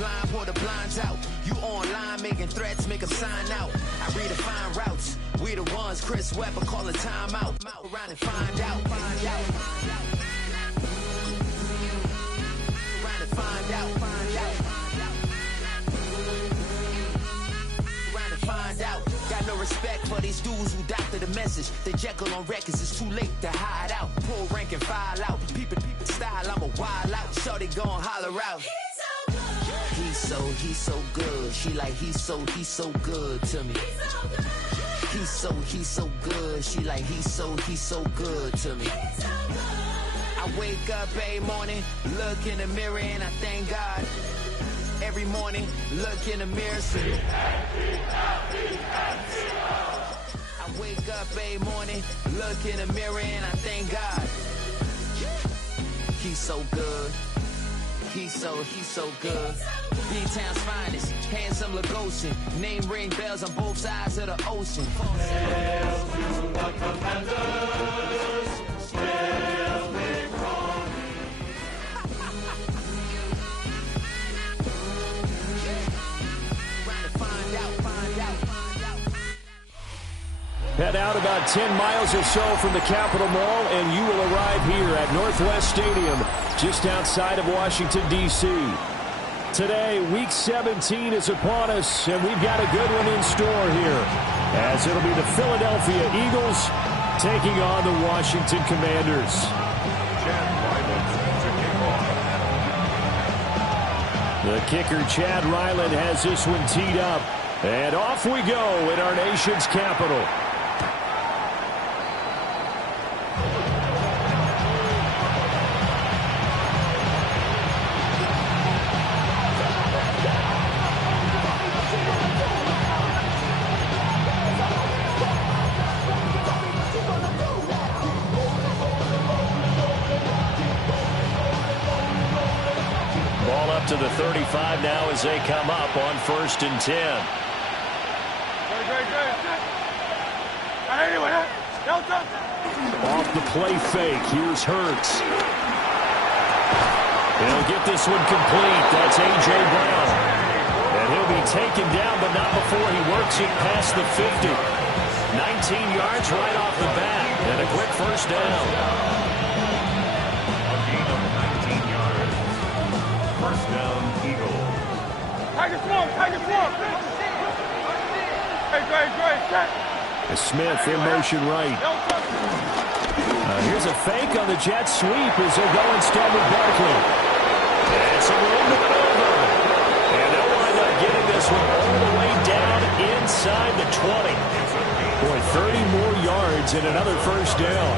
blind, pull the blinds out. You online making threats, make them sign out. I redefine routes. We the ones, Chris Webber calling time out. Around and find out. Find out. Around and find out. Find out. Around and find out. Got no respect for these dudes who doctor the message. The Jekyll on records, it's too late to hide out. Pull rank and file out. Peep style, I'm a wild out. Shorty gon' holler out. He's so good. She like he's so good to me. He's so good. She like he's so good to me. I wake up every morning, look in the mirror and I thank God. Every morning, look in the mirror, see. I wake up every morning, look in the mirror and I thank God. He's so good. He's so good. B-Town's finest, handsome Lagosian. Name ring bells on both sides of the ocean. Hail to the commanders, still victorious. Head out about 10 miles or so from the Capitol Mall, and you will arrive here at Northwest Stadium, just outside of Washington, D.C. Today, Week 17 is upon us, and we've got a good one in store here, as it'll be the Philadelphia Eagles taking on the Washington Commanders. The kicker, Chad Ryland, has this one teed up, and off we go in our nation's capital. To the 35 now as they come up on 1st and 10. Off the play fake. Here's Hurts. He'll get this one complete. That's A.J. Brown. And he'll be taken down, but not before he works it past the 50. 19 yards right off the bat. And a quick first down. First down, Eagle. Tiger swarm. Hey, Smith in motion right. Here's a fake on the jet sweep as they go instead with Barkley. And some room to maneuver. And they'll wind up getting this one all the way down inside the 20. Boy, 30 more yards and another first down.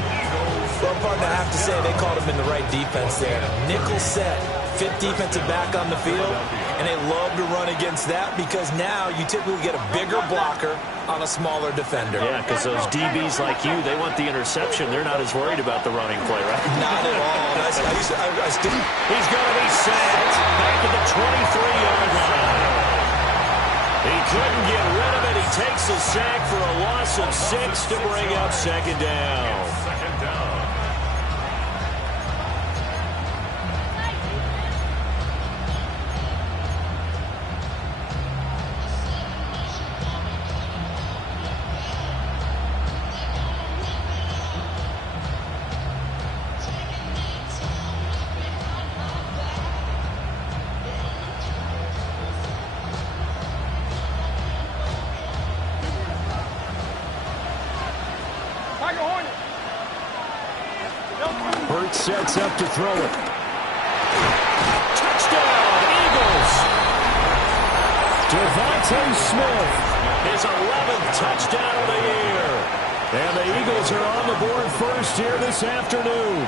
Well, partner, I have to say they called him in the right defense there. Nickel set. Fit defensive back on the field, and they love to run against that because now you typically get a bigger blocker on a smaller defender. Yeah, because those DBs like you, they want the interception. They're not as worried about the running play, right? Not at all. He's going to be sacked back at the 23-yard line. He couldn't get rid of it. He takes a sack for a loss of 6 to bring up second down. Second down. Sets up to throw it. Touchdown, Eagles! Devontae Smith, his 11th touchdown of the year. And the Eagles are on the board first here this afternoon.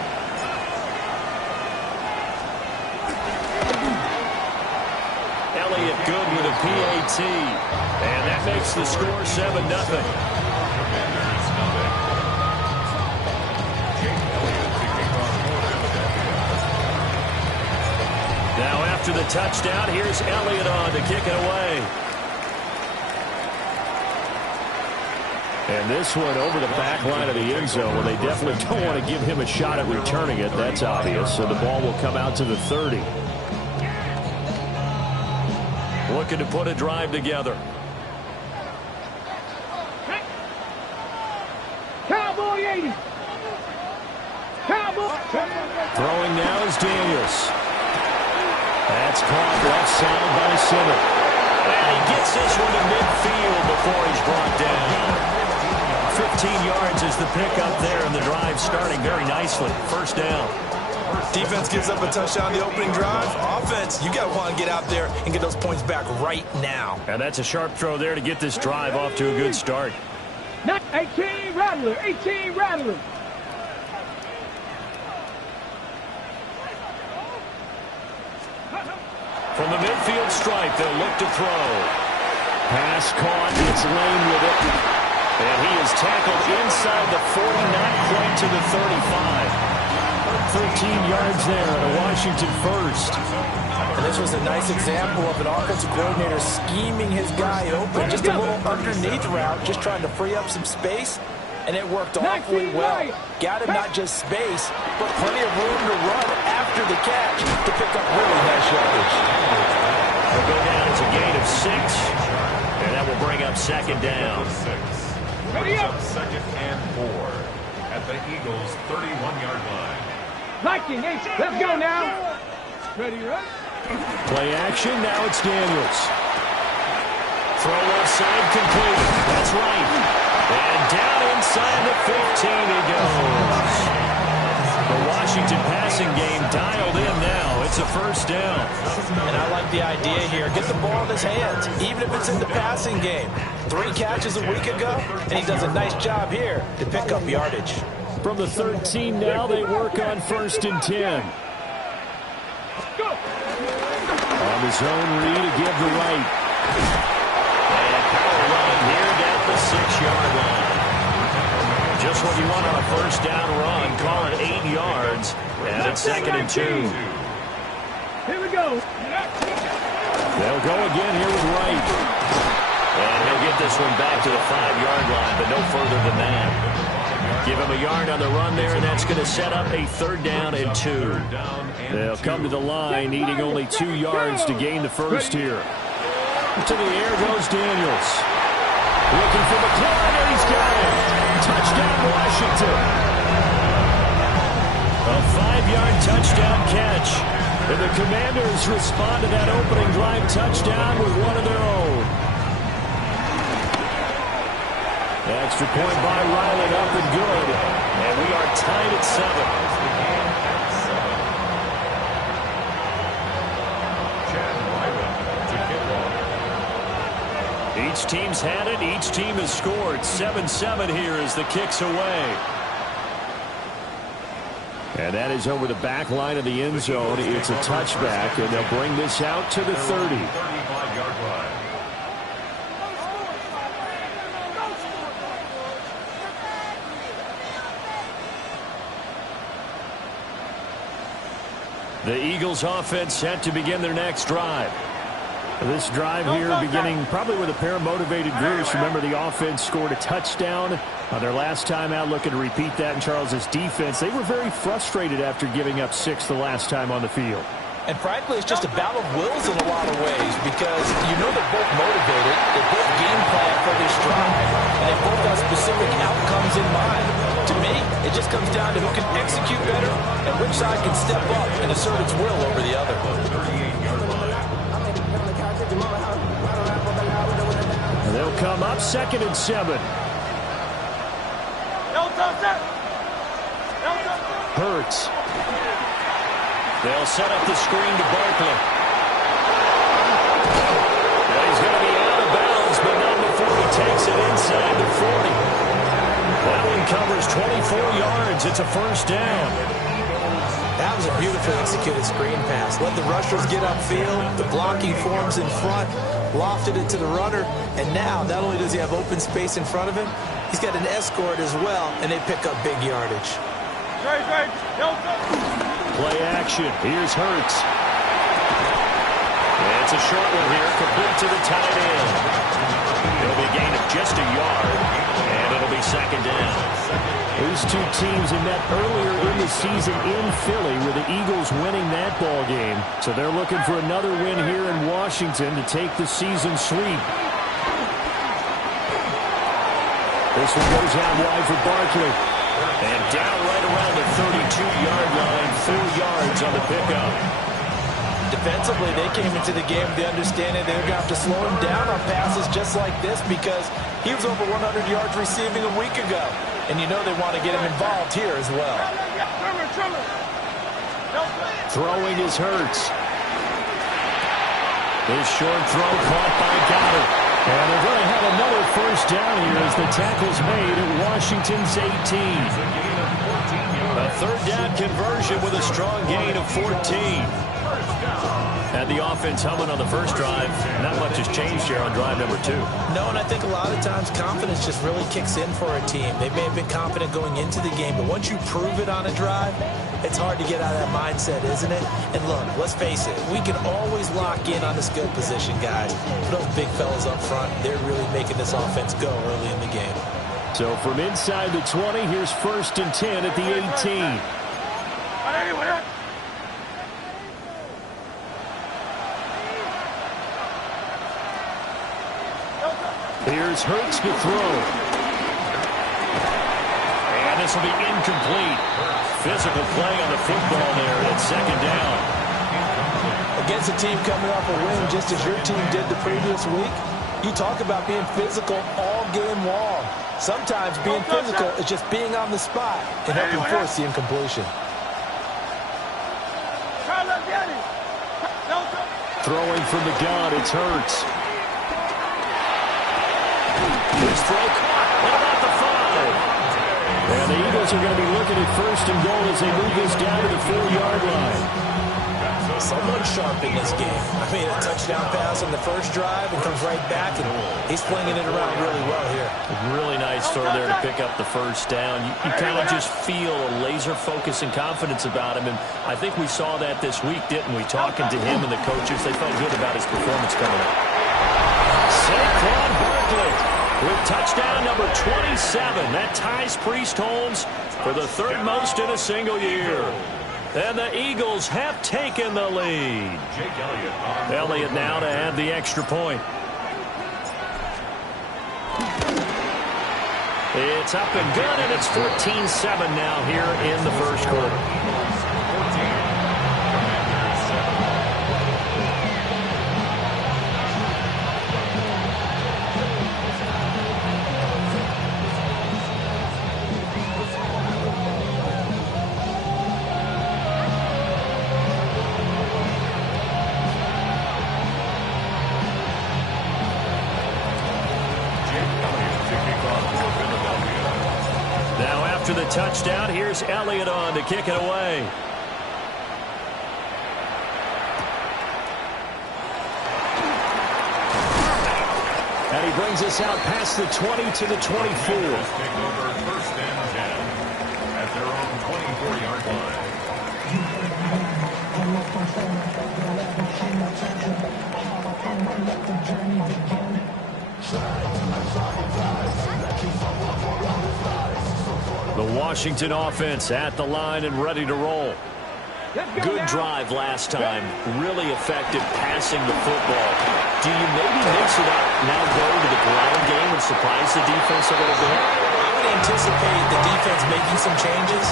Elliott good with a PAT. And that makes the score 7-0. Now after the touchdown, here's Elliott on to kick it away. And this one over the back line of the end zone, where they definitely don't want to give him a shot at returning it. That's obvious. So the ball will come out to the 30. looking to put a drive together. Cowboy 80. Cowboy. Throwing now is Daniels. That's caught left side by Simmons. And he gets this one to midfield before he's brought down. 15 yards is the pickup there, and the drive starting very nicely. First down. Defense gives up a touchdown the opening drive. Offense, you got to want to get out there and get those points back right now. And that's a sharp throw there to get this drive off to a good start. 18 Rattler. 18 Rattler. From the midfield stripe, they'll look to throw. Pass caught. It's Lane with it. And he is tackled inside the 40, not quite to the 35. 13 yards there at a Washington first. And this was a nice example of an offensive coordinator scheming his guy open. Just a little underneath route, just trying to free up some space. And it worked awfully well. Got him not just space, but plenty of room to run after the catch to pick up really nice yardage. They'll go down as a gain of 6. And that will bring up second down. Brings up 2nd and 4 at the Eagles' 31-yard line. Viking, let's go now. Ready, right? Play action, now it's Daniels. Throw left side complete. That's right. And down inside the 15 he goes. The Washington passing game dialed in now. It's a first down. And I like the idea here. Get the ball in his hands, even if it's in the passing game. 3 catches a week ago, and he does a nice job here to pick up yardage. From the 13 now, they work on 1st and 10. On the zone read to give the right. And power run here down the 6-yard line. Just what you want on a first down run. Call it 8 yards. And it's 2nd and 2. Here we go. They'll go again here with Wright. And he'll get this one back to the 5-yard line, but no further than that. Give him a yard on the run there, and that's going to set up a 3rd down and 2. They'll come to the line, needing only 2 yards to gain the first here. To the air goes Daniels. Looking for McLaurin, and he's got it. Touchdown, Washington. A 5-yard touchdown catch. And the Commanders respond to that opening drive touchdown with one of their own. Extra point by Riley, up and good. And we are tied at 7. Each team's had it. Each team has scored. 7-7 here as the kick's away. And that is over the back line of the end zone. It's a touchback, and they'll bring this out to the 30. 35-yard line. The Eagles offense set to begin their next drive. This drive here beginning probably with a pair of motivated groups. Remember, the offense scored a touchdown on their last time out, looking to repeat that in Charles's defense. They were very frustrated after giving up 6 the last time on the field. And frankly, it's just a battle of wills in a lot of ways because you know they're both motivated, they both game plan for this drive, and they both have specific outcomes in mind. To me, it just comes down to who can execute better and which side can step up and assert its will over the other. 38-yard line. And they'll come up 2nd and 7. Hurts. They'll set up the screen to Barkley. And he's going to be out of bounds, but not before he takes it inside the 40. That one covers 24 yards. It's a first down. That was a beautifully executed screen pass. Let the rushers get upfield. The blocking forms in front. Lofted it to the runner. And now, not only does he have open space in front of him, he's got an escort as well, and they pick up big yardage. Play action. Here's Hurts. It's a short one here, complete to the tight end. It'll be a gain of just a yard, and it'll be 2nd down. These two teams had met earlier in the season in Philly, with the Eagles winning that ball game. So they're looking for another win here in Washington. Washington to take the season sweep. This one goes out wide for Barkley. And down right around the 32-yard line, 4 yards on the pickup. Defensively, they came into the game with the understanding they're going to have to slow him down on passes just like this because he was over 100 yards receiving a week ago. And you know they want to get him involved here as well. Throwing is Hurts. This short throw caught by Goddard. And they're going to have another first down here as the tackle's made at Washington's 18. A third down conversion with a strong gain of 14. Had the offense humming on the first drive. Not much has changed here on drive number 2. No, and I think a lot of times confidence just really kicks in for a team. They may have been confident going into the game, but once you prove it on a drive, it's hard to get out of that mindset, isn't it? And look, let's face it, we can always lock in on the skill position guys. But those big fellas up front, they're really making this offense go early in the game. So from inside the 20, here's 1st and 10 at the 18. Here's Hurts to throw. And this will be incomplete. Physical play on the football there at 2nd down. Against a team coming off a win just as your team did the previous week, you talk about being physical all game long. Sometimes being physical is just being on the spot and helping force the incompletion. Throwing from the gun, it's Hurts. This throw caught at about the 5. And the Eagles are going to be looking at 1st and goal as they move this down to the 4-yard line. Someone sharp in this game. I mean, a touchdown pass on the first drive and comes right back, and he's flinging it around really well here. Really nice throw there to pick up the first down. You kind of just feel a laser focus and confidence about him, and I think we saw that this week, didn't we? Talking to him and the coaches, they felt good about his performance coming up. Saquon Barkley with touchdown number 27. That ties Priest Holmes for the 3rd most in a single year. And the Eagles have taken the lead. Elliott now to add the extra point. It's up and good, and it's 14-7 now here in the first quarter. After the touchdown, here's Elliott on to kick it away. And he brings us out past the 20 to the 24. Take over 1st and 10 at their own 24-yard line. The Washington offense at the line and ready to roll. Good drive last time. Really effective passing the football. Do you maybe mix it up, now go to the ground game and surprise the defense a little bit? I would anticipate the defense making some changes,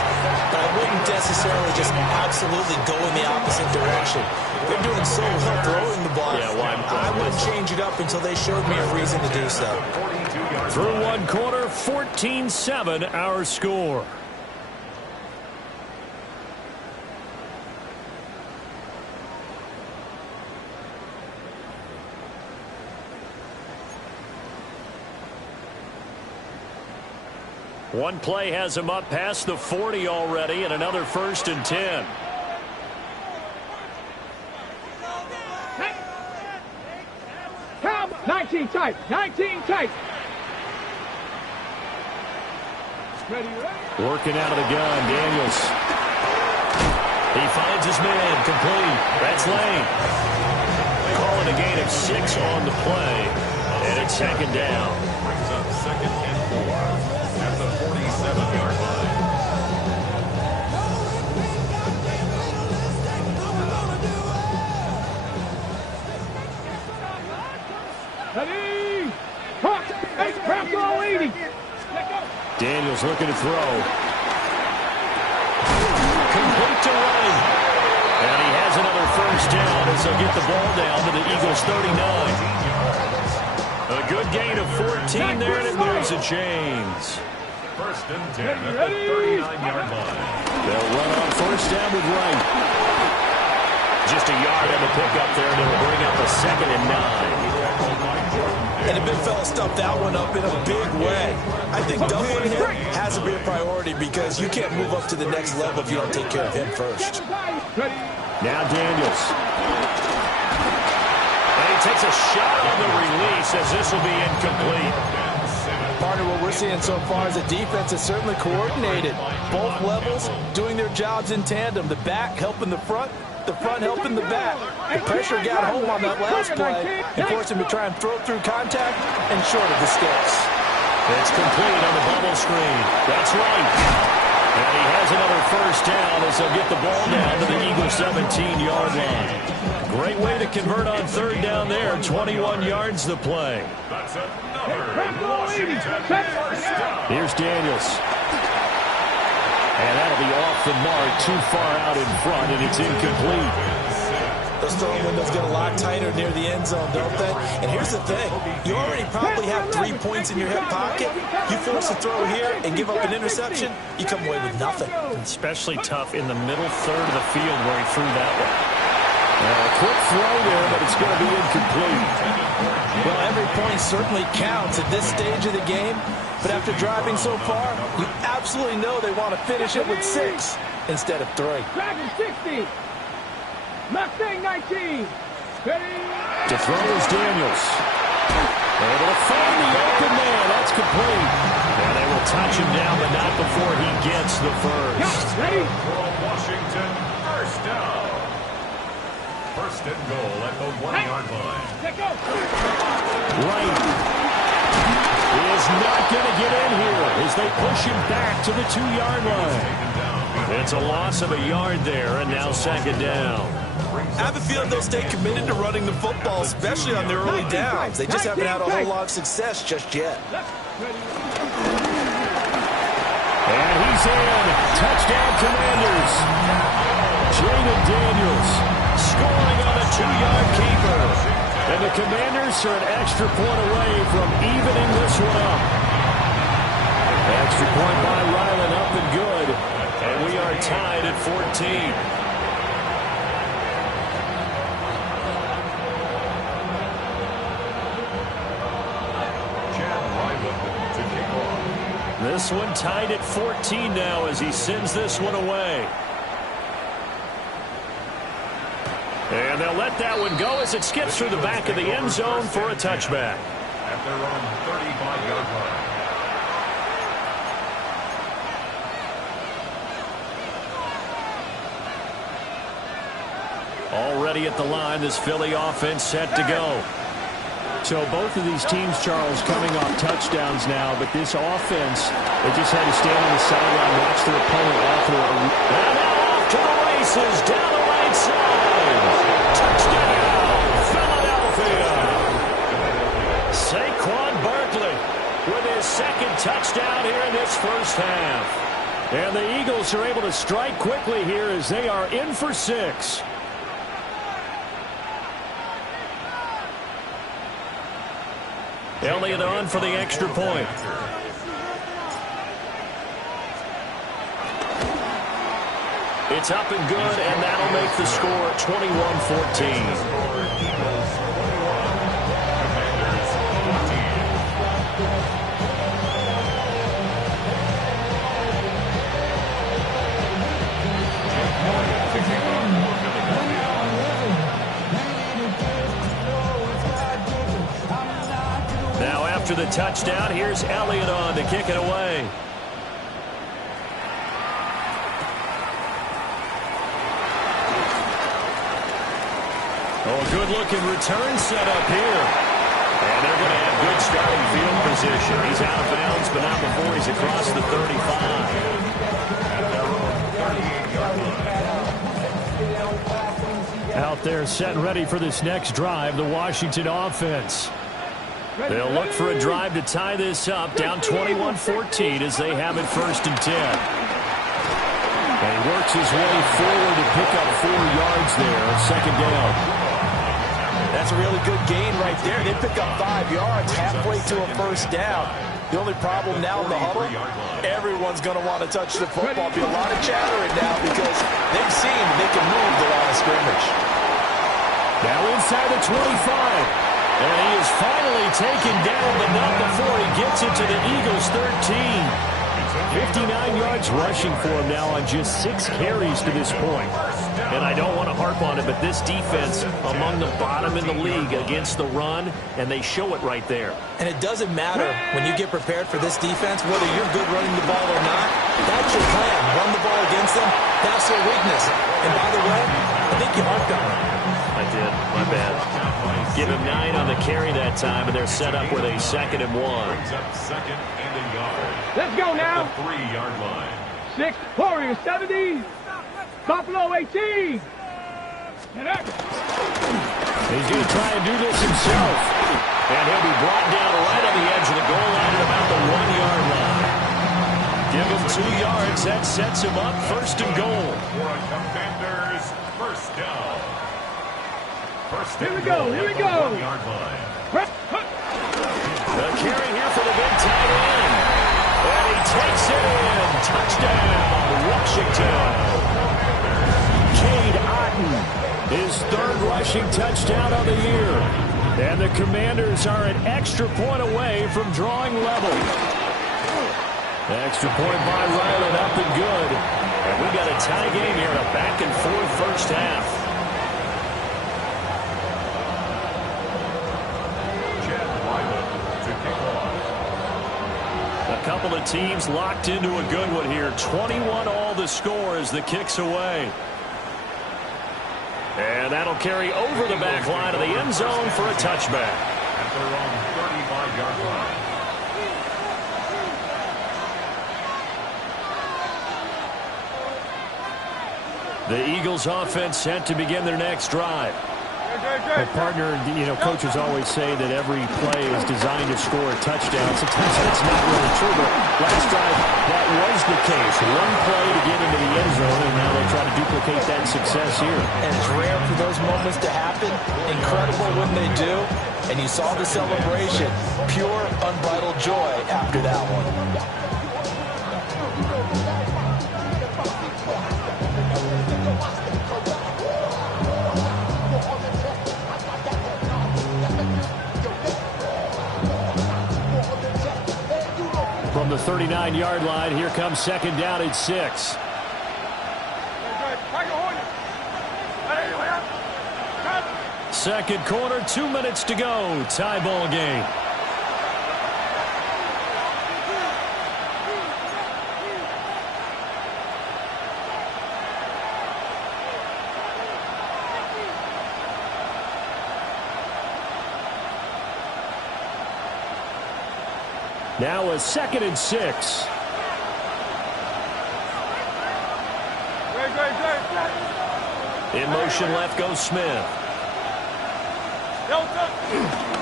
but I wouldn't necessarily just absolutely go in the opposite direction. They're doing so well throwing the ball. Yeah, well, I wouldn't change it up until they showed me a reason to do so. Through one quarter, 14-7 our score. One play has him up past the 40 already, and another 1st and 10. Come, 19 tight, 19 tight. Working out of the gun, Daniels. He finds his man, complete. That's Lane. Calling a gain of 6 on the play, and it's 2nd down. Brings up 2nd and 4 at the 47-yard line. Ready. Hawk. Hey, perhaps all 80. Daniels looking to throw. Complete to Wright. And he has another first down as they'll get the ball down to the Eagles 39. A good gain of 14 there, and it moves the chains. First and 10 at the 39-yard line. They'll run on first down with Wright. Just a yard on the pickup there, and it'll bring up a 2nd and 9. And the big fella stuffed that one up in a big way. I think doubling him has to be a priority because you can't move up to the next level if you don't take care of him first. Now Daniels. And he takes a shot on the release as this will be incomplete. Partner, what we're seeing so far is the defense is certainly coordinated. Both levels doing their jobs in tandem. The back helping the front helping the back. The pressure got home on that last play and forced him to try and throw through contact and short of the sticks. It's complete on the bubble screen. That's right. And he has another first down as they'll get the ball down to the Eagles 17-yard line. Great way to convert on third down there. 21 yards the play. That's another Washington first down. Here's Daniels. And that'll be off the mark, too far out in front, and it's incomplete. Those throwing windows get a lot tighter near the end zone, don't they? And here's the thing. You already probably have 3 points in your hip pocket. You force a throw here and give up an interception, you come away with nothing. Especially tough in the middle third of the field where he threw that one. A quick throw there, but it's going to be incomplete. Well, every point certainly counts at this stage of the game. But after driving so far, you absolutely know they want to finish it with 6 instead of 3. Dragon 60. Mustang 19. Ready. To throw is Daniels. Able to find the open man. That's complete. And they will touch him down, but not before he gets the first. Ready. For Washington, first down. First and goal at the 1-yard line. Let go. Right. He is not going to get in here as they push him back to the 2-yard line. It's a loss of a yard there, and now 2nd down. I have a feeling they'll stay committed to running the football, especially on their early downs. They just haven't had a whole lot of success just yet. And he's in. Touchdown, Commanders. Jaden Daniels scoring on a 2-yard keeper. And the Commanders are an extra point away from evening this one up. Extra point by Ryland, up and good. And we are tied at 14. This one tied at 14 now as he sends this one away. And they'll let that one go as it skips through the back of the end zone for a touchback. At their own 35-yard line. Already at the line, this Philly offense set to go. So both of these teams, Charles, coming off touchdowns now, but this offense, they just had to stand on the sideline, watch their opponent offer a... And now off to the races, down the right side. Touchdown, Philadelphia. Saquon Barkley with his 2nd touchdown here in this first half. And the Eagles are able to strike quickly here as they are in for 6. Elliott on for the extra point. It's up and good, and that'll make the score 21-14. Now after the touchdown, here's Elliott on to kick it away. Oh, good-looking return set up here. And they're going to have good starting field position. He's out of bounds, but not before he's across the 35. Out there set and ready for this next drive, the Washington offense. They'll look for a drive to tie this up, down 21-14 as they have it 1st and 10. And he works his way forward to pick up 4 yards there, 2nd down. That's a really good gain right there. They pick up 5 yards halfway to a 1st down. The only problem now in the huddle, everyone's going to want to touch the football. Be a lot of chattering now because they've seen that they can move the line of scrimmage. Now inside the 25. And he is finally taken down, but not before he gets it to the Eagles' 13. 59 yards rushing for him now on just 6 carries to this point. And I don't want to harp on it, but this defense among the bottom in the league against the run, and they show it right there. And it doesn't matter when you get prepared for this defense, whether you're good running the ball or not. That's your plan. Run the ball against them. That's their weakness. And by the way, I think you harped on it. I did. My bad. Give him 9 on the carry that time, and they're set up with a 2nd and 1. Second and a yard. Let's go now. The 3-yard line. 6, Warriors 70. Buffalo 18. And up. He's going to try and do this himself. And he'll be brought down right on the edge of the goal line at about the 1-yard line. Give him 2 yards. That sets him up 1st and goal. For a Commanders 1st down. Here we go. Here we go. 1-yard line. The carry here for the big tight end. And he takes it in. Touchdown, Washington. Cade Otton, his 3rd rushing touchdown of the year. And the Commanders are an extra point away from drawing level. Extra point by Ryland, up and good. And we got a tie game here in a back-and-forth 1st half. A couple of teams locked into a good one here. 21 all the score as the kick's away. And that'll carry over the back line of the end zone for a touchback. At their own 35-yard line. The Eagles offense set to begin their next drive. Well, partner, coaches always say that every play is designed to score a touchdown. Sometimes that's not really true, but last drive, that was the case. One play to get into the end zone, and now they try to duplicate that success here. And it's rare for those moments to happen. Incredible when they do. And you saw the celebration. Pure, unbridled joy after that one. From the 39-yard line, here comes 2nd down and 6. Second quarter, 2 minutes to go. Tie ball game. Now a 2nd and 6. In motion left goes Smith.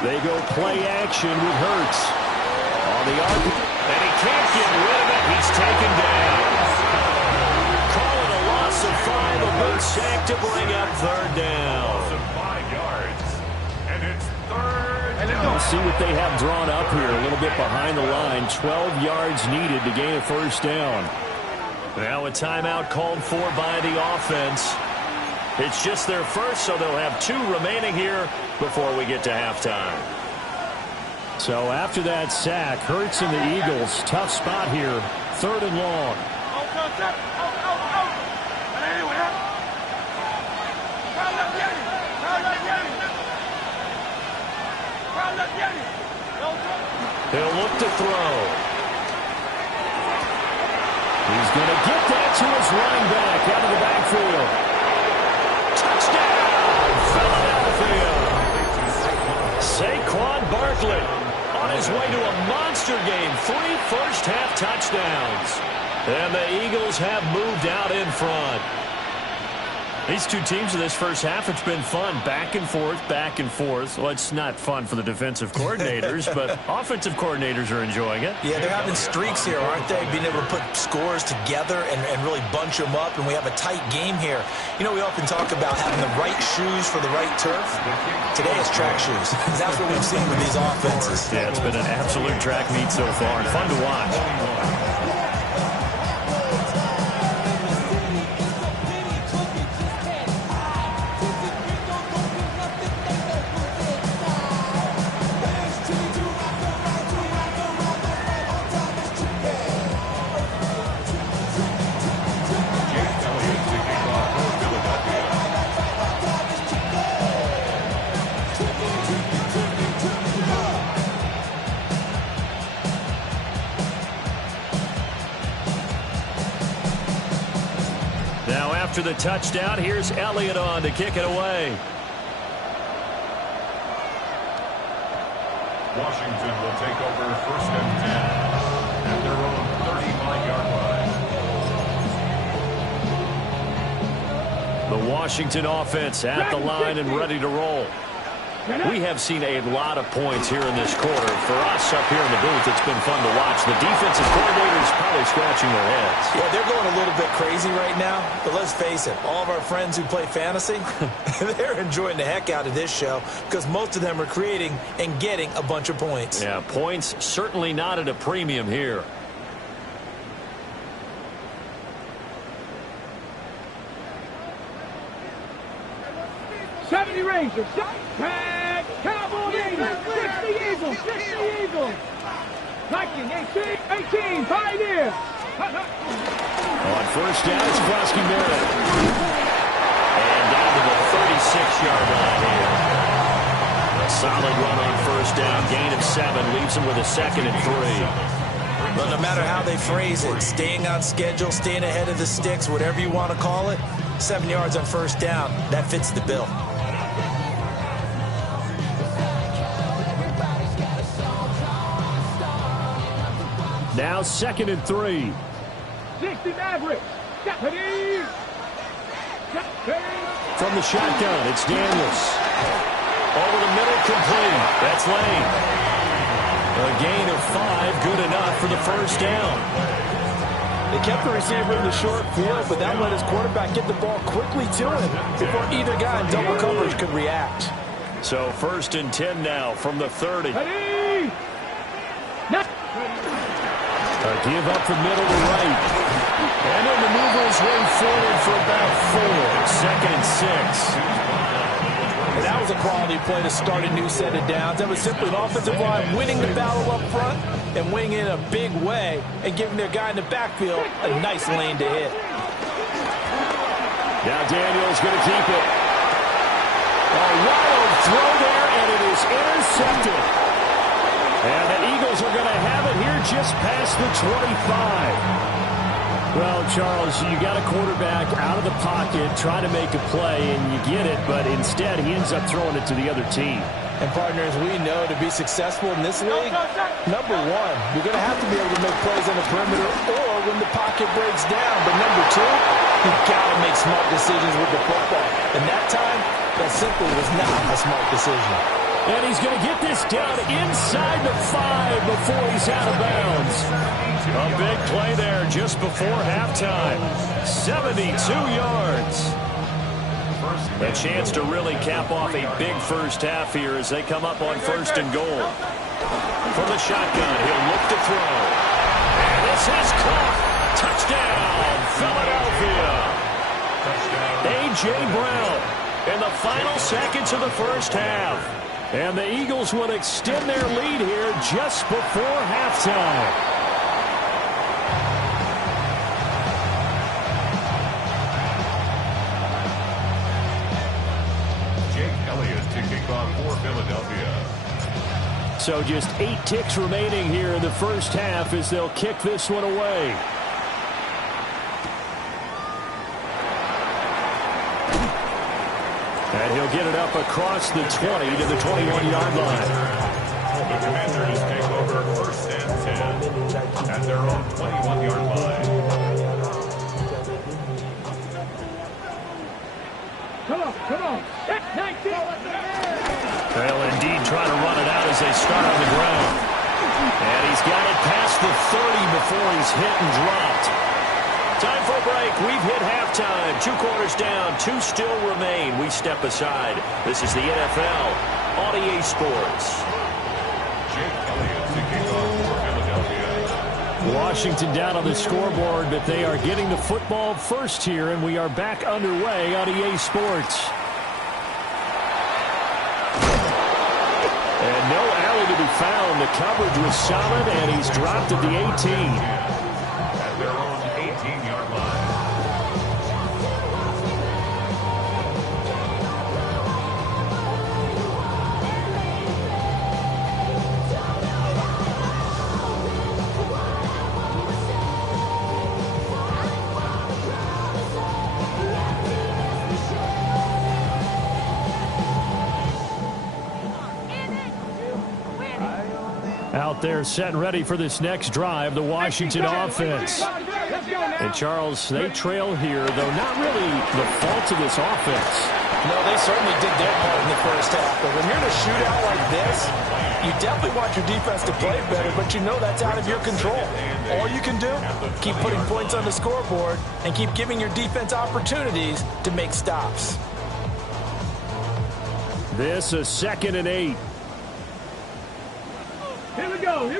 They go play action with Hurts. On the arc, and he can't get rid of it. He's taken down. Call it a loss of 5. A good sack to bring up 3rd down. Loss of 5 yards. And it's 3rd down. Let's see what they have drawn up here. A little bit behind the line. 12 yards needed to gain a 1st down. Now a timeout called for by the offense. It's just their first, so they'll have 2 remaining here before we get to halftime. So after that sack, Hurts and the Eagles, tough spot here. 3rd and long. He'll look to throw. He's going to get that to his running back out of the backfield. Touchdown, Philadelphia. Saquon Barkley on his way to a monster game. 3 first-half touchdowns. And the Eagles have moved out in front. These two teams in this first half, it's been fun. Back and forth, back and forth. Well, it's not fun for the defensive coordinators, but offensive coordinators are enjoying it. Yeah, they're having streaks here, aren't they? Being able to put scores together and really bunch them up, and we have a tight game here. You know, we often talk about having the right shoes for the right turf. Today it's track shoes. That's what we've seen with these offenses. Yeah, it's been an absolute track meet so far, and fun to watch. After the touchdown, here's Elliott on to kick it away. Washington will take over 1st and 10 at their own 35-yard line. The Washington offense at the line and ready to roll. We have seen a lot of points here in this quarter. For us up here in the booth, it's been fun to watch. The defensive coordinators probably scratching their heads. Yeah, they're going a little bit crazy right now. But let's face it, all of our friends who play fantasy, they're enjoying the heck out of this show because most of them are creating and getting a bunch of points. Yeah, points certainly not at a premium here. Rangers, tag, Cowboy Rangers, 60 Eagles, 60 Eagles. Viking, 18, Pioneer. On first down, it's Frosky Merritt. And down to the 36-yard line here. A solid run on first down, gain of 7, leaves them with a 2nd and 3. But no matter how they phrase it, staying on schedule, staying ahead of the sticks, whatever you want to call it, 7 yards on first down, that fits the bill. Now 2nd and 3. 60 Mavericks. Deputy. From the shotgun, it's Daniels. Over the middle, complete. That's Lane. A gain of 5, good enough for the first down. They kept the receiver in the short field, but that let his quarterback get the ball quickly to him before either guy in double coverage could react. So 1st and 10 now from the 30. A give up the middle to right. And then maneuver his way forward for about 4. 2nd and 6. And that was a quality play to start a new set of downs. That was simply an offensive line winning the battle up front and winning in a big way and giving their guy in the backfield a nice lane to hit. Now Daniels going to keep it. A wild throw there, and it is intercepted. And the Eagles are going to have it here just past the 25. Well, Charles, you got a quarterback out of the pocket trying to make a play, and you get it, but instead he ends up throwing it to the other team. And, partners, we know to be successful in this league, number one, you're going to have to be able to make plays on the perimeter or when the pocket breaks down. But number two, you've got to make smart decisions with the football. And that time, that simply was not a smart decision. And he's going to get this down inside the 5 before he's out of bounds. A big play there just before halftime. 72 yards. A chance to really cap off a big first half here as they come up on 1st and goal. From the shotgun, he'll look to throw. And this is caught. Touchdown, Philadelphia. A.J. Brown in the final seconds of the first half. And the Eagles will extend their lead here just before halftime. So just 8 ticks remaining here in the first half as they'll kick this one away. And he'll get it up across the 20 to the 21-yard line. The Commanders take over 1st and 10 at their own 21-yard line. Come on. Set 19. They'll indeed try to run it out as they start on the ground. And he's got it past the 30 before he's hit and dropped. Time for a break. We've hit halftime. 2 quarters down. 2 still remain. We step aside. This is the NFL on EA Sports. Washington down on the scoreboard, but they are getting the football first here, and we are back underway on EA Sports. And no alley to be found. The coverage was solid, and he's dropped at the 18. At their own 18-yard line. Out there set and ready for this next drive, the Washington offense. And Charles, they trail here, though not really the fault of this offense. No, they certainly did their part in the first half. But when you're in a shootout like this, you definitely want your defense to play better, but you know that's out of your control. All you can do, keep putting points on the scoreboard and keep giving your defense opportunities to make stops. This is 2nd and 8. Here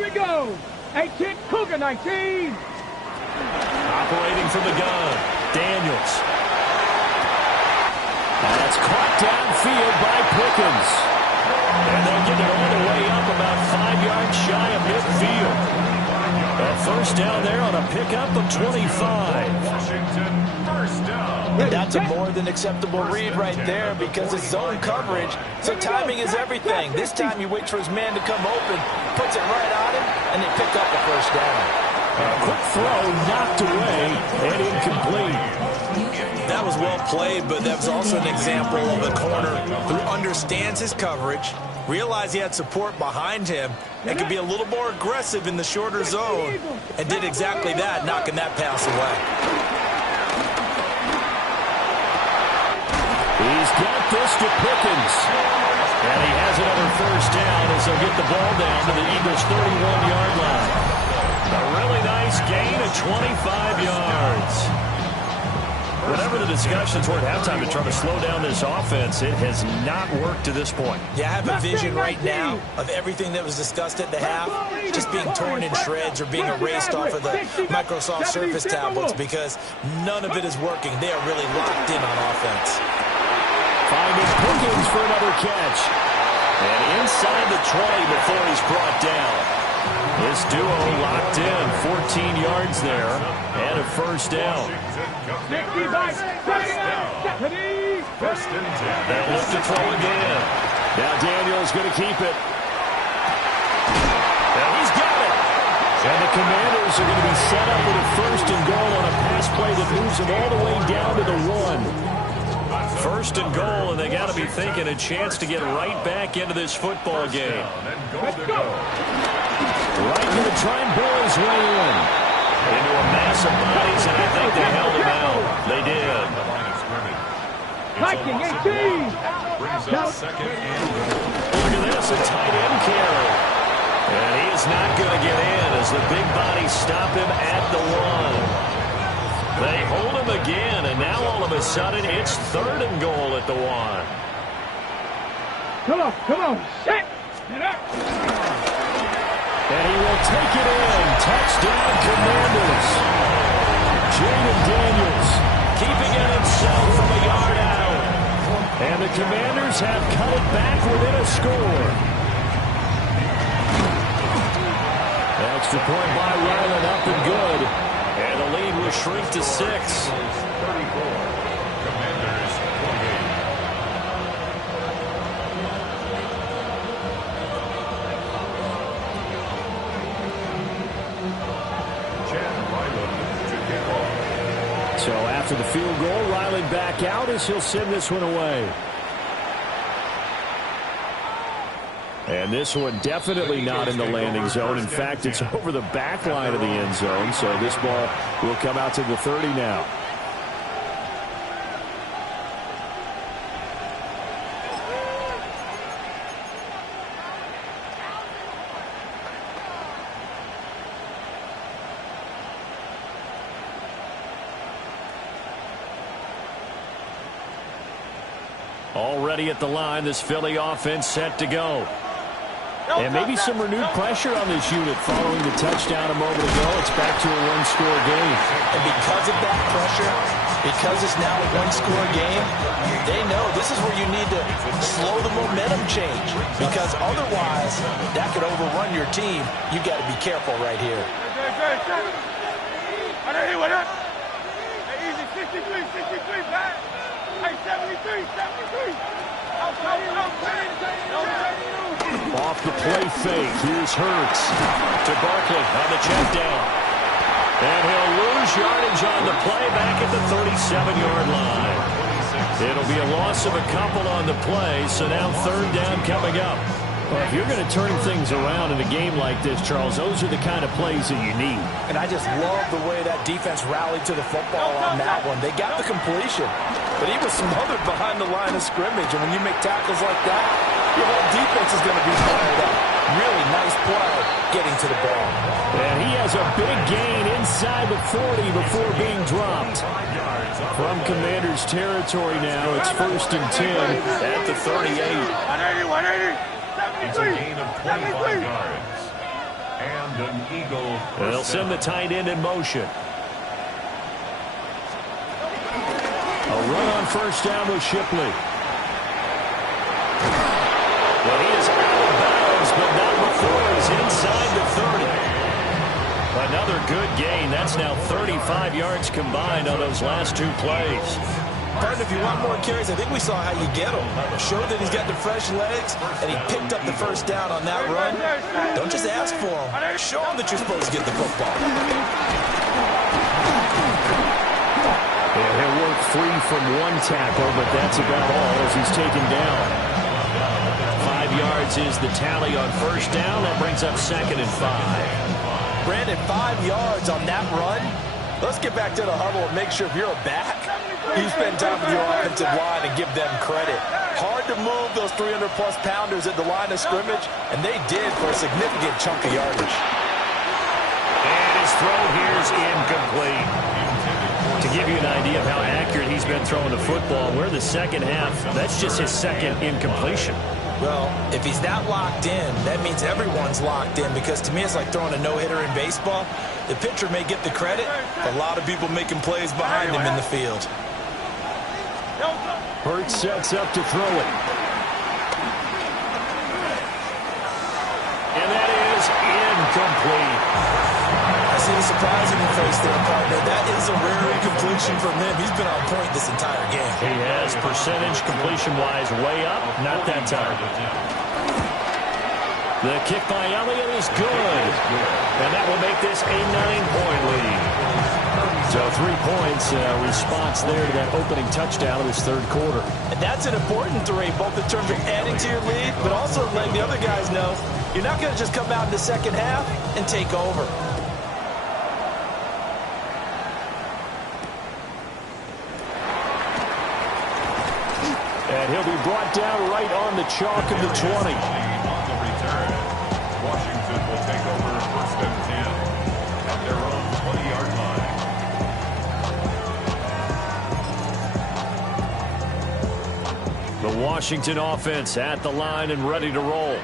we go. 18, Cougar 19. Operating from the gun, Daniels. That's caught downfield by Pickens. And they'll get it all the way up about 5 yards shy of midfield. A first down there on a pickup of 25. Washington, first down. And that's a more than acceptable read right there because it's zone coverage, so timing is everything. This time he waits for his man to come open, puts it right on him, and they pick up the first down. A quick throw knocked away and incomplete. That was well played, but that was also an example of a corner who understands his coverage, realized he had support behind him, and could be a little more aggressive in the shorter zone, and did exactly that, knocking that pass away. He's got this to Pickens. And he has another first down as they'll get the ball down to the Eagles' 31-yard line. A really nice gain of 25 yards. Whatever the discussions were at halftime to try to slow down this offense, it has not worked to this point. Yeah, I have a vision right now of everything that was discussed at the half just being torn in shreds or being erased off of the Microsoft Surface tablets because none of it is working. They are really locked in on offense. Finding Pickens for another catch. And inside the 20 before he's brought down. This duo locked in, 14 yards there, and a first down. First and 10. They'll look to throw again. Now Daniel's going to keep it. And he's got it. And the Commanders are going to be set up with a first and goal on a pass play that moves them all the way down to the 1. First and goal, and they got to be thinking a chance to get right back into this football game. Let's go. Right going to try and bore his way in. Into a mass of bodies, and I think they held him out. They did. Viking 18. Brings up second and goal. Look at this, a tight end carry. And he is not going to get in as the big bodies stop him at the 1. They hold him again, and now all of a sudden it's 3rd and goal at the 1. Come on, set. And he will take it in. Touchdown, Commanders. Jaden Daniels keeping it himself from a yard out. And the Commanders have cut it back within a score. Extra point by Ryland, up and good. And the lead will shrink to 6. 34. Commanders 28. So after the field goal, Ryland back out as he'll send this one away. And this one definitely not in the landing zone. In fact, it's over the back line of the end zone. So this ball will come out to the 30 now. Already at the line, this Philly offense set to go. And maybe some renewed pressure on this unit following the touchdown a moment ago. It's back to a one-score game. And because of that pressure, because it's now a one-score game, they know this is where you need to slow the momentum change. Because otherwise, that could overrun your team. You got to be careful right here. Off the play fake. Here's Hurts to Barkley on the check down. And he'll lose yardage on the play back at the 37-yard line. It'll be a loss of a couple on the play, so now third down coming up. Well, if you're going to turn things around in a game like this, Charles, those are the kind of plays that you need. And I just love the way that defense rallied to the football on that one. They got the completion, but he was smothered behind the line of scrimmage. And when you make tackles like that, your whole defense is going to be fired up. Really nice play getting to the ball. And he has a big gain inside the 40 before being dropped. From Commander's territory now, it's 1st and 10 at the 38. It's a gain of 25 yards. And an Eagle. They'll send the tight end in motion. A run on first down with Shipley. Well, he is out of bounds, but not before he's inside the 30. Another good gain. That's now 35 yards combined on those last two plays. Partner, if you want more carries, I think we saw how you get him. Show that he's got the fresh legs, and he picked up the first down on that run. Don't just ask for him. Show him that you're supposed to get the football. Yeah, he'll work free from one tackle, but that's about all as he's taken down. 5 yards is the tally on first down. That brings up 2nd and 5. Brandon, 5 yards on that run. Let's get back to the huddle and make sure if you're a back, you spend time with your offensive line and give them credit. Hard to move those 300-plus pounders at the line of scrimmage, and they did for a significant chunk of yardage. And his throw here is incomplete. To give you an idea of how accurate he's been throwing the football, we're the second half. That's just his second incompletion. Well, if he's that locked in, that means everyone's locked in, because to me it's like throwing a no-hitter in baseball. The pitcher may get the credit, but a lot of people making plays behind him in the field. Hurts sets up to throw it. And that is incomplete. I see the surprise in your face there, partner. That is a rare incompletion from him. He's been on point this entire game. He has percentage completion-wise way up. Not that time. The kick by Elliott is good. And that will make this a 9-point lead. So 3 points, response there to that opening touchdown of this third quarter. And that's an important 3, both in terms of adding to your lead, but also letting the other guys know you're not going to just come out in the second half and take over. And he'll be brought down right on the chalk of the 20. On the return, Washington will take over 1st and 10 at their own 20-yard line. The Washington offense at the line and ready to roll.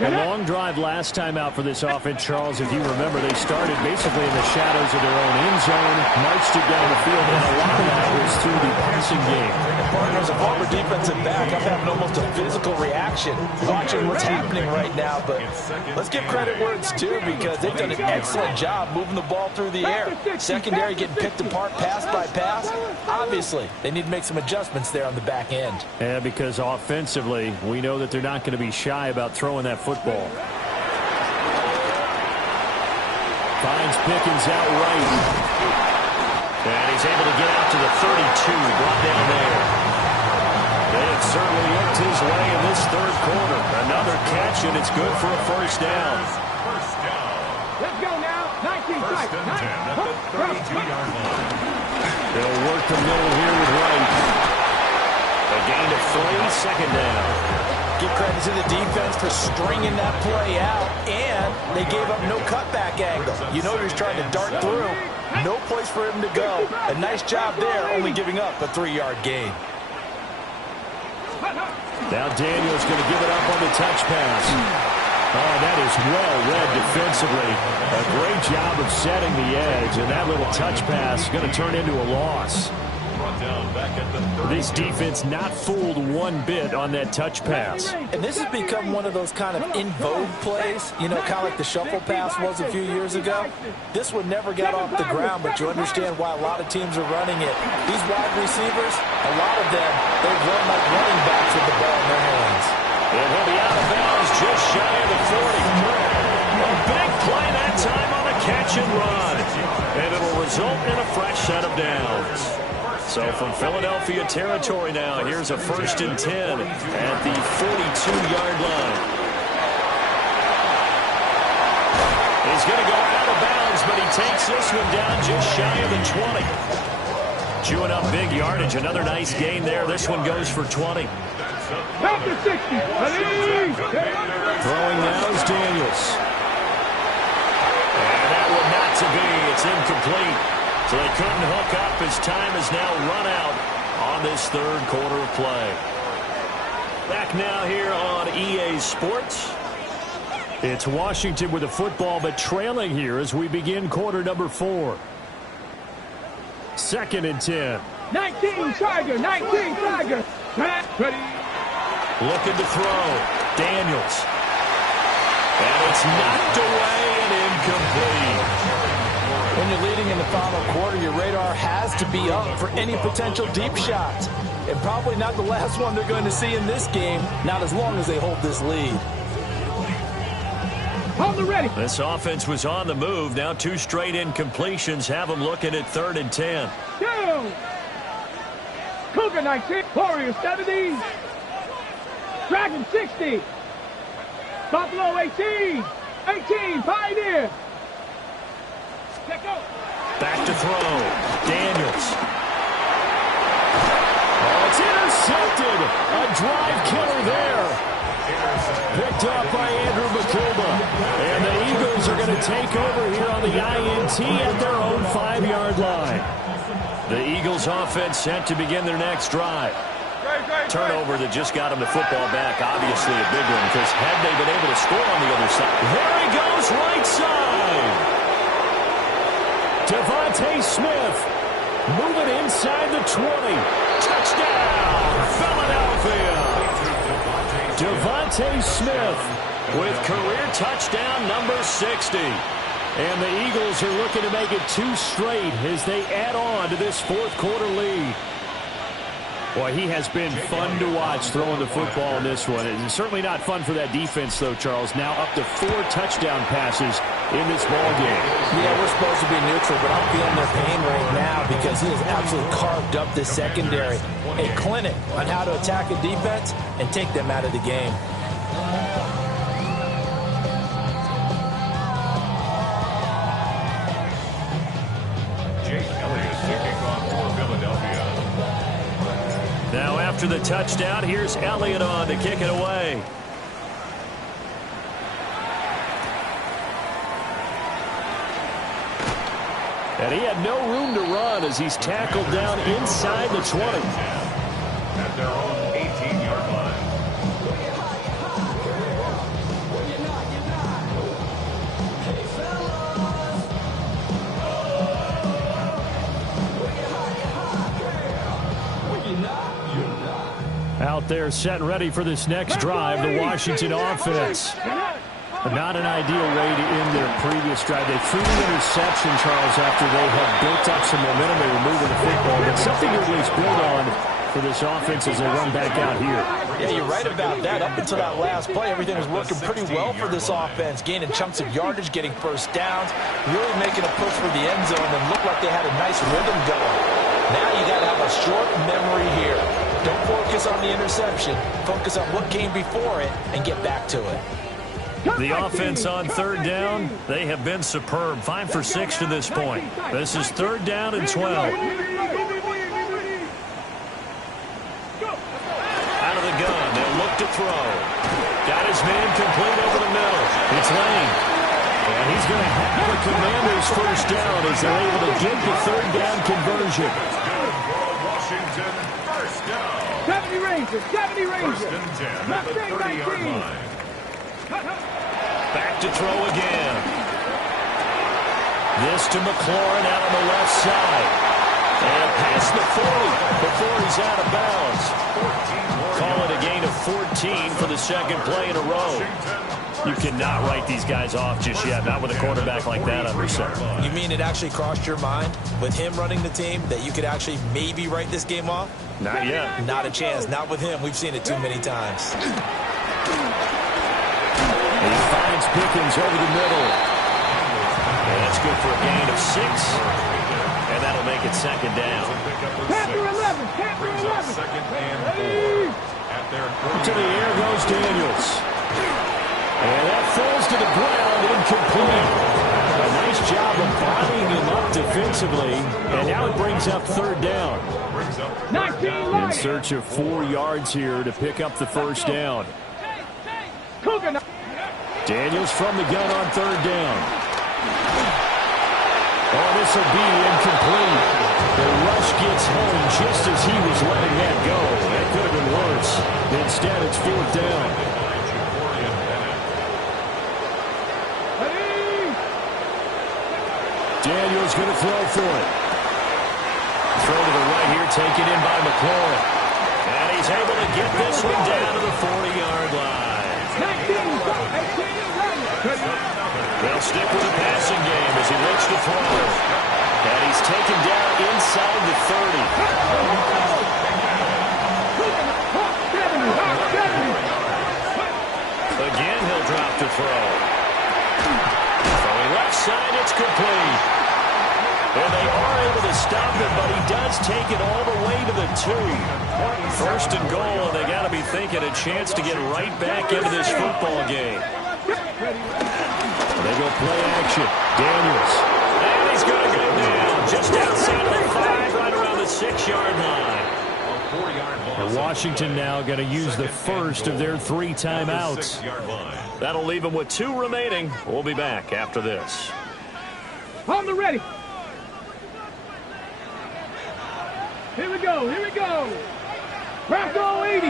A long drive last time out for this offense, Charles. If you remember, they started basically in the shadows of their own end zone, marched it down the field, and a lot of that was through the passing game. As a former defensive back, I'm having almost a physical reaction watching what's happening right now. But let's give credit where it's due, because they've done an excellent job moving the ball through the air. Secondary getting picked apart pass by pass. Obviously, they need to make some adjustments there on the back end. Yeah, because offensively, we know that they're not going to be shy about throwing that football. Finds Pickens out right. And he's able to get out to the 32, brought down there. They have certainly looked his way in this third quarter. Another catch, and it's good for a first down. First down. Let's go now. 19 First and 10 at the 32-yard line. They'll work the middle here with Wright. A gain of 3, second down. Give credit to the defense for stringing that play out, and they gave up no cutback angle. You know he was trying to dart through. No place for him to go. A nice job there, only giving up a 3-yard gain. Now Daniels going to give it up on the touch pass. Oh, that is well read defensively. A great job of setting the edge, and that little touch pass is going to turn into a loss. This defense not fooled one bit on that touch pass. And this has become one of those kind of in vogue plays, you know, kind of like the shuffle pass was a few years ago. This one never got off the ground, but you understand why a lot of teams are running it. These wide receivers, a lot of them, they run like running backs with the ball in their hands. And he'll be out of bounds just shy of the 40. A big play that time on a catch and run. And it'll result in a fresh set of downs. So from Philadelphia territory now, here's a 1st and 10 at the 42-yard line. He's going to go out of bounds, but he takes this one down just shy of the 20. Chewing up big yardage. Another nice gain there. This one goes for 20. After 60. Throwing now is Daniels. And that one not to be. It's incomplete. So they couldn't hook up as time is now run out on this third quarter of play. Back now here on EA Sports. It's Washington with the football, but trailing here as we begin quarter number 4. 2nd and 10. 19 Tiger, 19 Tiger. Ready. Looking to throw. Daniels. And it's knocked away and incomplete. When you're leading in the final quarter, your radar has to be up for any potential deep shots. And probably not the last one they're going to see in this game, not as long as they hold this lead. Hold the ready. This offense was on the move. Now 2 straight incompletions have them looking at 3rd and 10. Go. Cougar 19. Warriors 70. Dragon 60. Buffalo 18. 18. Pioneer. Back to throw. Daniels. Oh, it's intercepted. A drive killer there. Picked up by Andrew McCulba. And the Eagles are going to take over here on the INT at their own 5-yard line. The Eagles offense set to begin their next drive. Turnover that just got them the football back. Obviously a big one, because had they been able to score on the other side. There he goes, right side. Devontae Smith moving inside the 20. Touchdown, Philadelphia. Devontae Smith with career touchdown number 60. And the Eagles are looking to make it 2 straight as they add on to this 4th quarter lead. Boy, he has been fun to watch throwing the football in this one. It's certainly not fun for that defense, though, Charles. Now up to 4 touchdown passes in this ball game. Yeah, we're supposed to be neutral, but I'm feeling their pain right now because he has absolutely carved up this secondary. A clinic on how to attack a defense and take them out of the game. Now after the touchdown, here's Elliott on to kick it away. And he had no room to run as he's tackled down inside the 20. At their own 18-yard line. Out there set and ready for this next drive, the Washington offense. Not an ideal way to end their previous drive. They threw the interception, Charles, after they had built up some momentum. They were moving the football, but something to at least build on for this offense as they run back out here. Yeah, you're right about that. Up until that last play, everything was working pretty well for this offense, gaining chunks of yardage, getting first downs, really making a push for the end zone, and looked like they had a nice rhythm going. Now you got to have a short memory here. Don't focus on the interception. Focus on what came before it and get back to it. The offense on 3rd down, they have been superb. 5 for 6 to this point. This is 3rd down and 12. Out of the gun, they'll look to throw. Got his man complete over the middle. It's Lane. And he's going to have the Commanders first down as they're able to get the 3rd down conversion. Washington first down. 70 Rangers. 70 Rangers. First and 10 at the Mustang 30-yard 19. line. Back to throw again. This to McLaurin out on the left side. And past the 40 before he's out of bounds. Call it a gain of 14 for the second play in a row. You cannot write these guys off just yet, not with a quarterback like that under center. You mean it actually crossed your mind with him running the team that you could actually maybe write this game off? Not yet. Not a chance. Not with him. We've seen it too many times. And he finds Pickens over the middle. And that's good for a gain of 6. And that'll make it second down. Panther 11. Panther 11. Second and 4 at their To the air goes Daniels. And that falls to the ground, incomplete. A nice job of bodying him up defensively. And now it brings up third down. 19 In Lions. search of 4 yards here to pick up the first down. Cougar. Daniels from the gun on third down. Oh, this will be incomplete. The rush gets home just as he was letting that go. That could have been worse. Instead, it's fourth down. Daniels going to throw for it. Throw to the right here, taken in by McLaurin. And he's able to get this one down to the 40-yard line. 19. They'll stick with the passing game as he looks to throw. And he's taken down inside the 30. Again, he'll drop to throw. Throwing left side, it's complete. And they are able to stop him, but he does take it all the way to the 2. First and goal, and they got to be thinking a chance to get right back into this football game. They go play action. Daniels. And he's going to go down just outside of the 5, right around the 6-yard line. And Washington now going to use the first of their 3 timeouts. That'll leave them with 2 remaining. We'll be back after this. On the ready. Here we go. Here we go. Bronco 80.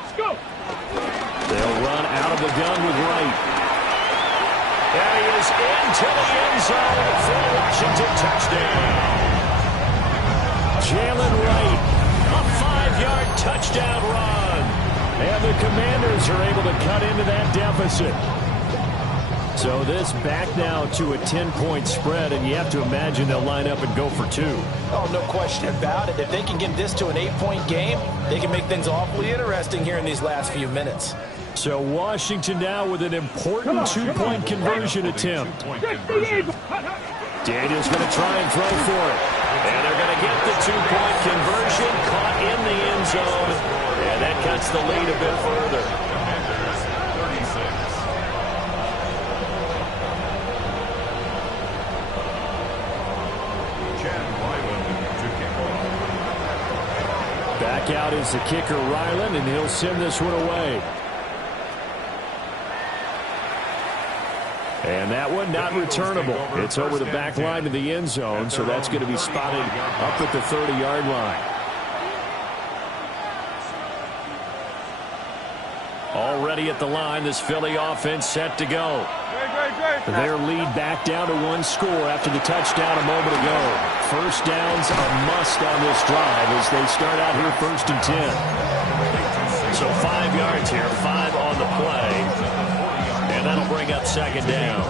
Let's go. They'll run out of the gun with Wright. And he is into the end zone for a Washington touchdown. Jalen Wright, a 5-yard touchdown run. And the Commanders are able to cut into that deficit. So this back now to a 10-point spread, and you have to imagine they'll line up and go for 2. Oh, no question about it. If they can get this to an 8-point game, they can make things awfully interesting here in these last few minutes. So Washington now with an important 2-point conversion attempt. Daniels going to try and throw for it. And they're going to get the 2-point conversion, caught in the end zone. And that cuts the lead a bit further. Back out is the kicker, Ryland, and he'll send this one away. And that one not returnable. It's over the back line to the end zone, so that's going to be spotted up at the 30-yard line. Already at the line, this Philly offense set to go. Their lead back down to 1 score after the touchdown a moment ago. First down's a must on this drive as they start out here 1st and 10. So 5 yards here, 5 on the play. And that'll bring up second down.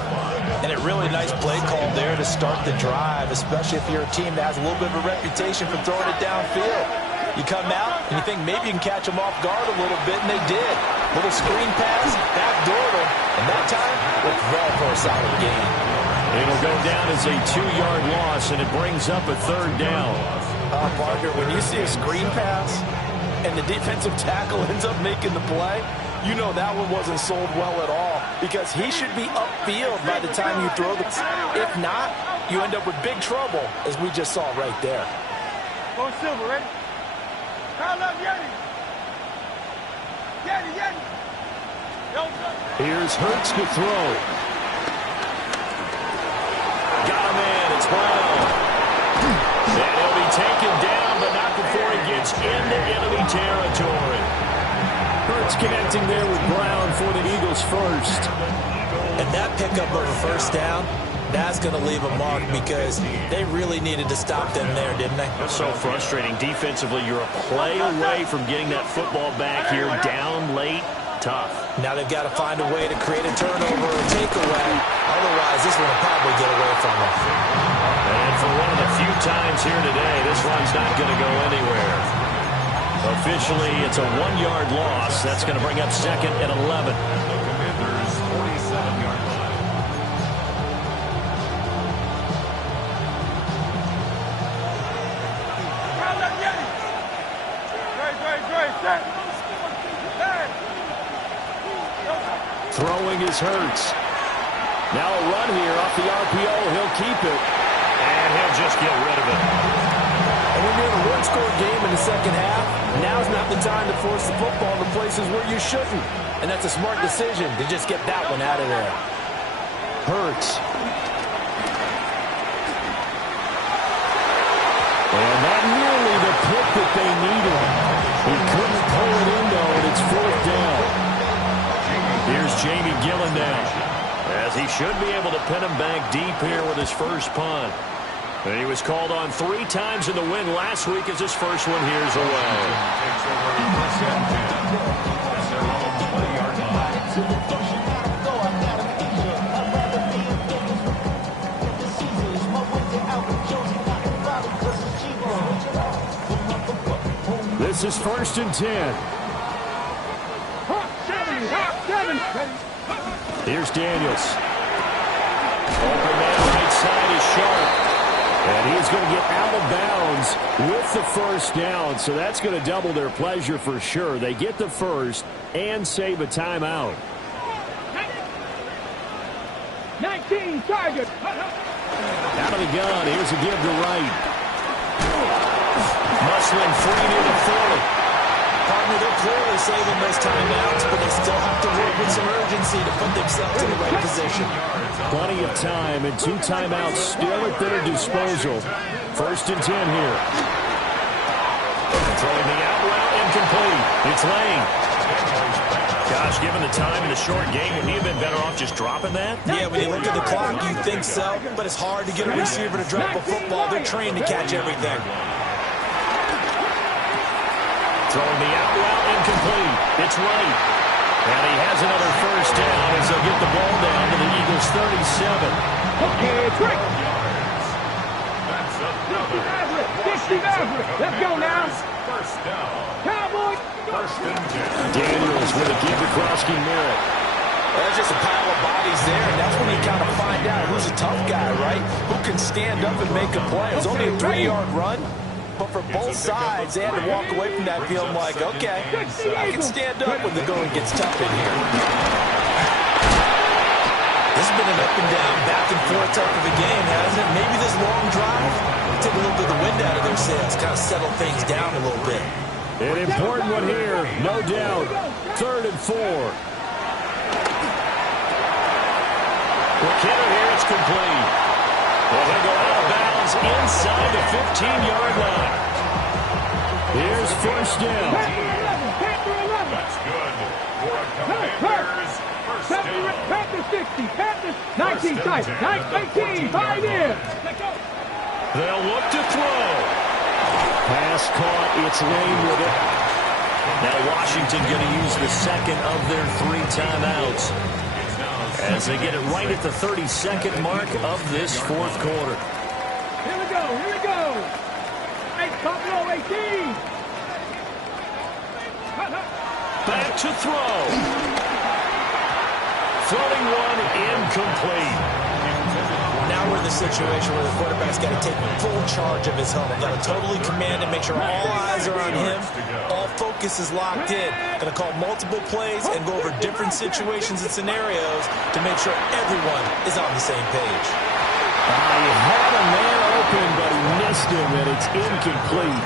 And a really nice play call there to start the drive, especially if you're a team that has a little bit of a reputation for throwing it downfield. You come out and you think maybe you can catch them off guard a little bit, and they did. Little screen pass, backdoored them, and that time looked well for a solid gain. It'll go down as a 2-yard loss, and it brings up a 3rd down. Partner, when you see a screen pass and the defensive tackle ends up making the play, you know that one wasn't sold well at all, because he should be upfield by the time you throw the... If not, you end up with big trouble, as we just saw right there. Go Silver, ready? Call up Yeti. Yeti. Here's Hurts to throw. Got him in. It's Brown. And he'll be taken down, but not before he gets into enemy territory. Hurts connecting there with Brown for the Eagles first. And that pickup of a first down, that's going to leave a mark because they really needed to stop them there, didn't they? That's so frustrating. Defensively, you're a play away from getting that football back here down late. Tough. Now they've got to find a way to create a turnover or takeaway. Otherwise, this one will probably get away from them. And for one of the few times here today, this run's not going to go anywhere. Officially, it's a 1-yard loss. That's going to bring up second and 11. Commanders' 47-yard line. Throwing is Hurts. Now a run here off the RPO. He'll keep it. And he'll just get rid of it. And when you're in a one-score game in the second half, now's not the time to force the football to places where you shouldn't. And that's a smart decision to just get that one out of there. Hurts. And not nearly the pick that they needed. He couldn't pull it in, though, and it's fourth down. Here's Jamie Gillen now, as he should be able to pin him back deep here with his first punt. And he was called on 3 times in the win last week as his first one here's away. Takes over first and 10. That's their own 20-yard line. This is first and 10. Here's Daniels. Open man right side is Sharp. And he's going to get out of bounds with the first down. So that's going to double their pleasure for sure. They get the first and save a timeout. 19 target. Out of the gun. Here's a give to right. Musling free near the 40. Partner, they're clearly saving those timeouts, but they still have to work with some urgency to put themselves in the right position. Plenty of time and 2 timeouts still at their disposal. First and 10 here. Throwing the out route incomplete. It's Lane. Gosh, given the time in the short game, would he have been better off just dropping that? Yeah, when you look at the clock, you think so, but it's hard to get a receiver to drop a football. They're trained to catch everything. Throwing the out route incomplete. It's right. And he has another first down as they'll get the ball down to the Eagles' 37. Okay, quick. That's another. 60 Maverick. Let's go now. First down. Cowboys. First and 10. Daniels with a give to Krosky Merritt. There's just a pile of bodies there, and that's when you kind of find out who's a tough guy, right? Who can stand up and make a play. It's only a 3-yard run. But for both sides, they had to walk away from that feeling like, okay, I can stand up when the going gets tough in here. This has been an up and down, back and forth type of a game, hasn't it? Maybe this long drive will take a little bit of the wind out of their sails, kind of settle things down a little bit. An important one here, no doubt. 3rd and 4. McKinnon here, it's complete. Well, they go out of bounds inside the 15-yard line. Here's first down. That's good for a Commanders first down. Panthers 60. Panthers 19 tight. 19. 5 in. They'll look to throw. Pass caught. It's Lane with it. Now Washington going to use the second of their 3 timeouts as they get it right at the 32nd mark of this 4th quarter. Here we go. Here we go. 8 Buffalo 18. Back to throw. Throwing one incomplete. Now we're in the situation where the quarterback's got to take full charge of his helmet. Got to totally command it, make sure all eyes are on him. All focus is locked in. Going to call multiple plays and go over different situations and scenarios to make sure everyone is on the same page. He had a man open, but he missed him, and it's incomplete.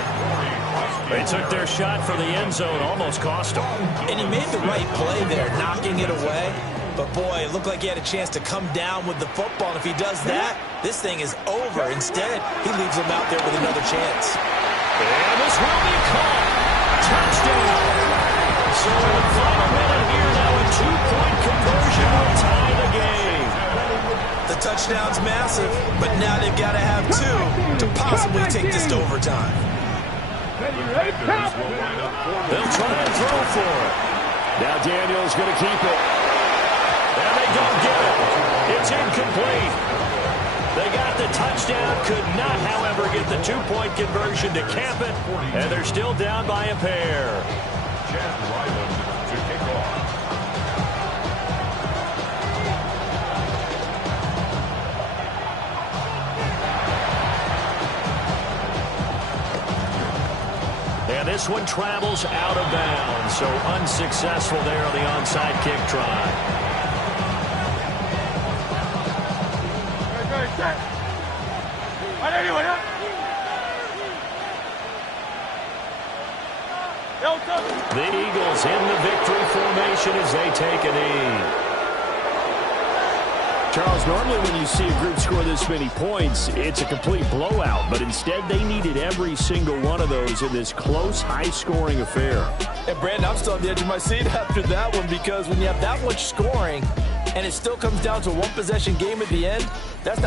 They took their shot for the end zone, almost cost them. And he made the right play there, knocking it away. But, boy, it looked like he had a chance to come down with the football. And if he does that, this thing is over. Instead, he leaves him out there with another chance. And this will be caught. Touchdown. So in the final minute here now, a 2-point conversion will tie the game. The touchdown's massive, but now they've got to have two to possibly take this to overtime. They'll try and throw for it. Now Daniel's going to keep it. And they don't get it. It's incomplete. They got the touchdown, could not, however, get the 2-point conversion to cap it, and they're still down by a pair. Chad Ryland to kick off. And this one travels out of bounds, so unsuccessful there on the onside kick try. The Eagles in the victory formation as they take a knee. Charles, normally when you see a group score this many points, it's a complete blowout. But instead, they needed every single one of those in this close, high-scoring affair. And, Brandon, I'm still on the edge of my seat after that one because when you have that much scoring and it still comes down to a one-possession game at the end, that's not